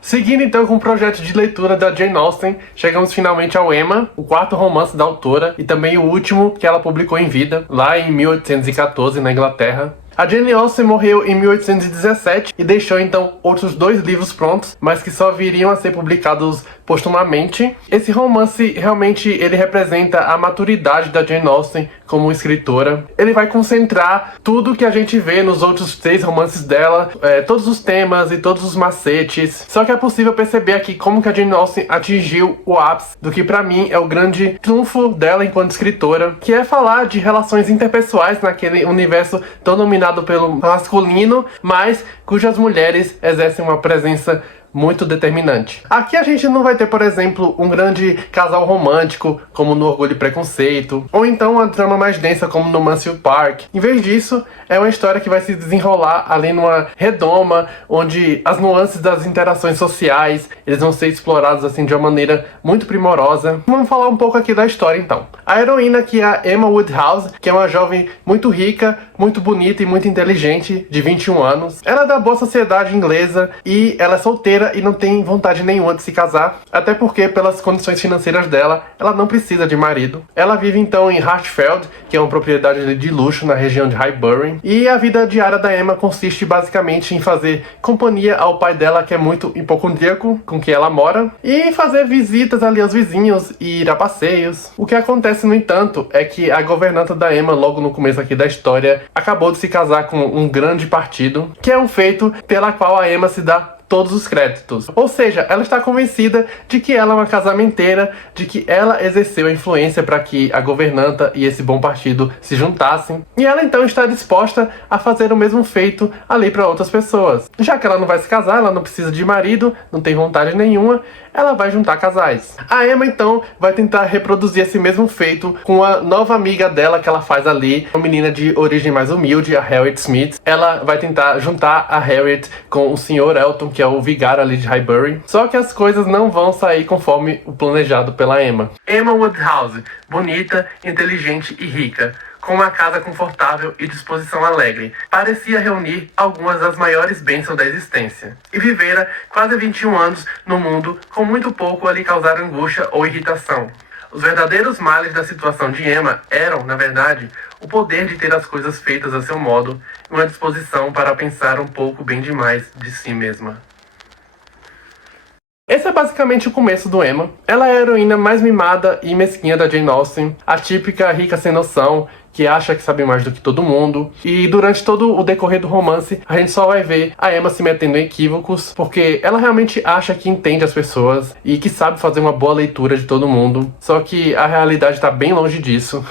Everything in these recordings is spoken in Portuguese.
Seguindo então com o projeto de leitura da Jane Austen, chegamos finalmente ao Emma, o quarto romance da autora e também o último que ela publicou em vida, lá em 1814 na Inglaterra. A Jane Austen morreu em 1817 e deixou então outros 2 livros prontos, mas que só viriam a ser publicados postumamente. Esse romance realmente ele representa a maturidade da Jane Austen como escritora. Ele vai concentrar tudo que a gente vê nos outros 3 romances dela, todos os temas e todos os macetes. Só que é possível perceber aqui como que a Jane Austen atingiu o ápice do que pra mim é o grande trunfo dela enquanto escritora, que é falar de relações interpessoais naquele universo tão dominado pelo masculino, mas cujas mulheres exercem uma presença muito determinante. Aqui a gente não vai ter, por exemplo, um grande casal romântico, como no Orgulho e Preconceito, ou então uma trama mais densa, como no Mansfield Park. Em vez disso, é uma história que vai se desenrolar ali numa redoma, onde as nuances das interações sociais, eles vão ser explorados assim de uma maneira muito primorosa. Vamos falar um pouco aqui da história, então. A heroína que é a Emma Woodhouse, que é uma jovem muito rica, muito bonita e muito inteligente, de 21 anos. Ela é da boa sociedade inglesa e ela é solteira e não tem vontade nenhuma de se casar, até porque pelas condições financeiras dela, ela não precisa de marido. Ela vive então em Hartfield, que é uma propriedade de luxo na região de Highbury, e a vida diária da Emma consiste basicamente em fazer companhia ao pai dela, que é muito hipocondríaco, com quem ela mora, e fazer visitas ali aos vizinhos e ir a passeios. O que acontece, no entanto, é que a governanta da Emma, logo no começo aqui da história, acabou de se casar com um grande partido, que é um feito pela qual a Emma se dá todos os créditos. Ou seja, ela está convencida de que ela é uma casamenteira, de que ela exerceu a influência para que a governanta e esse bom partido se juntassem. E ela então está disposta a fazer o mesmo feito ali para outras pessoas. Já que ela não vai se casar, ela não precisa de marido, não tem vontade nenhuma, ela vai juntar casais. A Emma então vai tentar reproduzir esse mesmo feito com a nova amiga dela que ela faz ali, uma menina de origem mais humilde, a Harriet Smith. Ela vai tentar juntar a Harriet com o Sr. Elton, que é o vigário ali de Highbury. Só que as coisas não vão sair conforme o planejado pela Emma. Emma Woodhouse, bonita, inteligente e rica, com uma casa confortável e disposição alegre, parecia reunir algumas das maiores bênçãos da existência. E vivera quase 21 anos no mundo com muito pouco a lhe causar angústia ou irritação. Os verdadeiros males da situação de Emma eram, na verdade, o poder de ter as coisas feitas a seu modo e uma disposição para pensar um pouco bem demais de si mesma. Esse é basicamente o começo do Emma. Ela é a heroína mais mimada e mesquinha da Jane Austen, a típica rica sem noção, que acha que sabe mais do que todo mundo. E durante todo o decorrer do romance, a gente só vai ver a Emma se metendo em equívocos, porque ela realmente acha que entende as pessoas e que sabe fazer uma boa leitura de todo mundo. Só que a realidade está bem longe disso.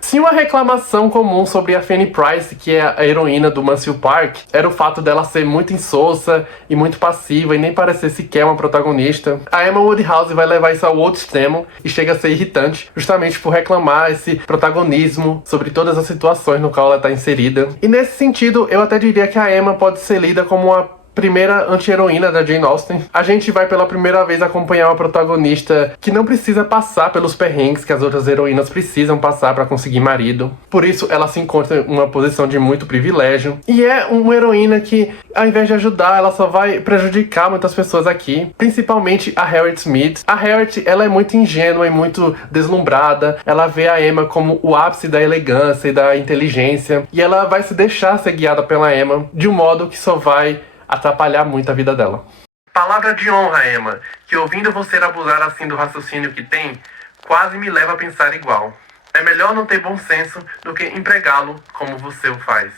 Se uma reclamação comum sobre a Fanny Price, que é a heroína do Mansfield Park, era o fato dela ser muito insossa e muito passiva e nem parecer sequer uma protagonista, a Emma Woodhouse vai levar isso ao outro extremo e chega a ser irritante, justamente por reclamar esse protagonismo sobre todas as situações no qual ela está inserida. E nesse sentido, eu até diria que a Emma pode ser lida como uma primeira anti-heroína da Jane Austen. A gente vai pela primeira vez acompanhar uma protagonista que não precisa passar pelos perrengues que as outras heroínas precisam passar para conseguir marido. Por isso ela se encontra em uma posição de muito privilégio. E é uma heroína que, ao invés de ajudar, ela só vai prejudicar muitas pessoas aqui. Principalmente a Harriet Smith. A Harriet, ela é muito ingênua e muito deslumbrada. Ela vê a Emma como o ápice da elegância e da inteligência. E ela vai se deixar ser guiada pela Emma de um modo que só vai atrapalhar muito a vida dela. Palavra de honra, Emma, que ouvindo você abusar assim do raciocínio que tem, quase me leva a pensar igual. É melhor não ter bom senso do que empregá-lo como você o faz.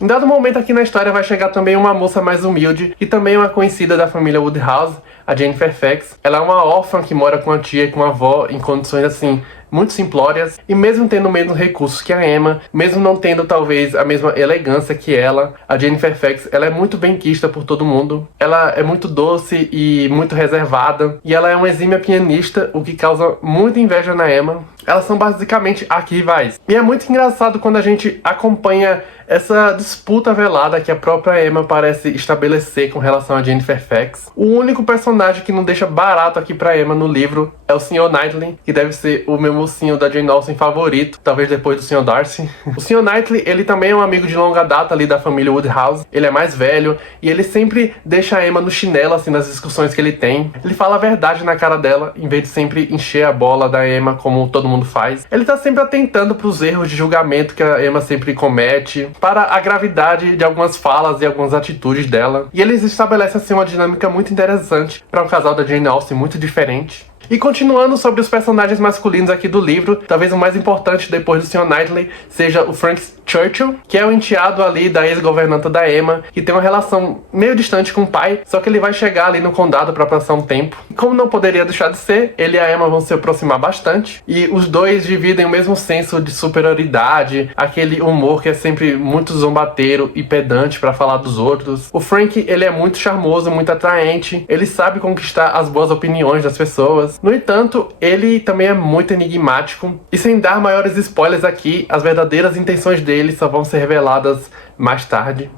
Em dado momento aqui na história vai chegar também uma moça mais humilde e também uma conhecida da família Woodhouse, a Jane Fairfax. Ela é uma órfã que mora com a tia e com a avó em condições assim muito simplórias, e mesmo tendo menos recursos que a Emma, mesmo não tendo talvez a mesma elegância que ela, a Jane Fairfax, ela é muito benquista por todo mundo. Ela é muito doce e muito reservada, e ela é uma exímia pianista, o que causa muita inveja na Emma. Elas são basicamente arquirrivais. E é muito engraçado quando a gente acompanha essa disputa velada que a própria Emma parece estabelecer com relação a Jane Fairfax. O único personagem que não deixa barato aqui pra Emma no livro é o Sr. Knightley, que deve ser o meu mocinho da Jane Austen favorito, talvez depois do Sr. Darcy. O Sr. Knightley, ele também é um amigo de longa data ali da família Woodhouse. Ele é mais velho e ele sempre deixa a Emma no chinelo, assim, nas discussões que ele tem. Ele fala a verdade na cara dela, em vez de sempre encher a bola da Emma como todo mundo faz. Ele tá sempre atentando pros erros de julgamento que a Emma sempre comete, para a gravidade de algumas falas e algumas atitudes dela. E eles estabelecem, assim, uma dinâmica muito interessante para um casal da Jane Austen, muito diferente. E continuando sobre os personagens masculinos aqui do livro, talvez o mais importante depois do Sr. Knightley seja o Frank Churchill, que é o enteado ali da ex-governanta da Emma, que tem uma relação meio distante com o pai, só que ele vai chegar ali no condado para passar um tempo. E como não poderia deixar de ser, ele e a Emma vão se aproximar bastante, e os dois dividem o mesmo senso de superioridade, aquele humor que é sempre muito zombateiro e pedante para falar dos outros. O Frank, ele é muito charmoso, muito atraente, ele sabe conquistar as boas opiniões das pessoas. No entanto, ele também é muito enigmático, e sem dar maiores spoilers aqui, as verdadeiras intenções dele só vão ser reveladas mais tarde.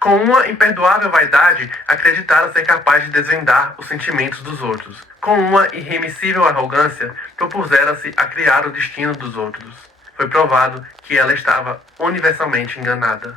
Com uma imperdoável vaidade, acreditara ser capaz de desvendar os sentimentos dos outros. Com uma irremissível arrogância, propusera-se a criar o destino dos outros. Foi provado que ela estava universalmente enganada.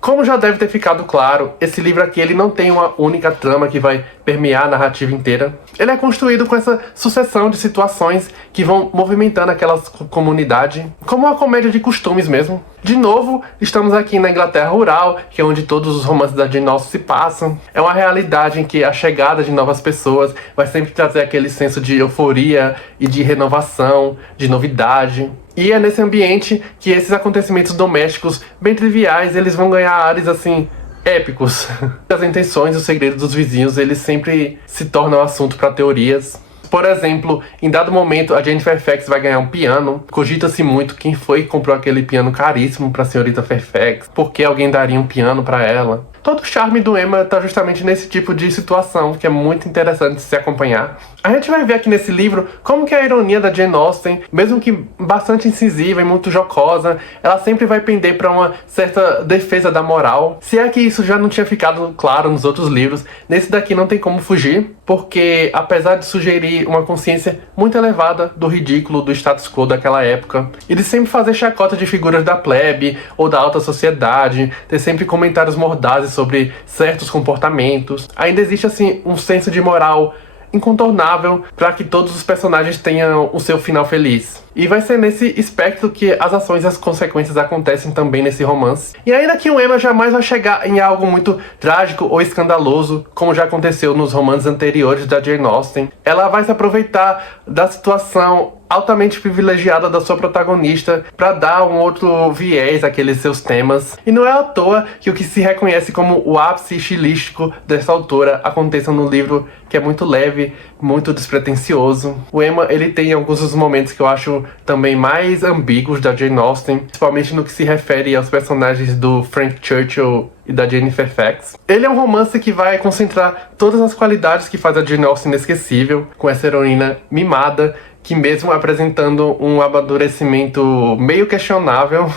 Como já deve ter ficado claro, esse livro aqui ele não tem uma única trama que vai permear a narrativa inteira. Ele é construído com essa sucessão de situações que vão movimentando aquela comunidade, como uma comédia de costumes mesmo. De novo, estamos aqui na Inglaterra rural, que é onde todos os romances da Jane Austen se passam. É uma realidade em que a chegada de novas pessoas vai sempre trazer aquele senso de euforia e de renovação, de novidade. E é nesse ambiente que esses acontecimentos domésticos bem triviais, eles vão ganhar ares assim épicos. As intenções e os segredos dos vizinhos, eles sempre se tornam assunto para teorias. Por exemplo, em dado momento a Jane Fairfax vai ganhar um piano. Cogita-se muito quem foi que comprou aquele piano caríssimo para a senhorita Fairfax. Por que alguém daria um piano para ela? Todo o charme do Emma tá justamente nesse tipo de situação, que é muito interessante de se acompanhar. A gente vai ver aqui nesse livro como que a ironia da Jane Austen, mesmo que bastante incisiva e muito jocosa, ela sempre vai pender para uma certa defesa da moral. Se é que isso já não tinha ficado claro nos outros livros, nesse daqui não tem como fugir, porque apesar de sugerir uma consciência muito elevada do ridículo do status quo daquela época, e de sempre fazer chacota de figuras da plebe ou da alta sociedade, ter sempre comentários mordazes sobre certos comportamentos, ainda existe assim um senso de moral incontornável para que todos os personagens tenham o seu final feliz. E vai ser nesse espectro que as ações e as consequências acontecem também nesse romance. E ainda que o Emma jamais vai chegar em algo muito trágico ou escandaloso, como já aconteceu nos romances anteriores da Jane Austen, ela vai se aproveitar da situação altamente privilegiada da sua protagonista para dar um outro viés àqueles seus temas. E não é à toa que o que se reconhece como o ápice estilístico dessa autora aconteça no livro, que é muito leve, muito despretensioso. O Emma, ele tem alguns dos momentos que eu acho também mais ambíguos da Jane Austen, principalmente no que se refere aos personagens do Frank Churchill e da Jane Fairfax. Ele é um romance que vai concentrar todas as qualidades que faz a Jane Austen inesquecível, com essa heroína mimada, que mesmo apresentando um amadurecimento meio questionável,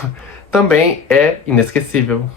também é inesquecível.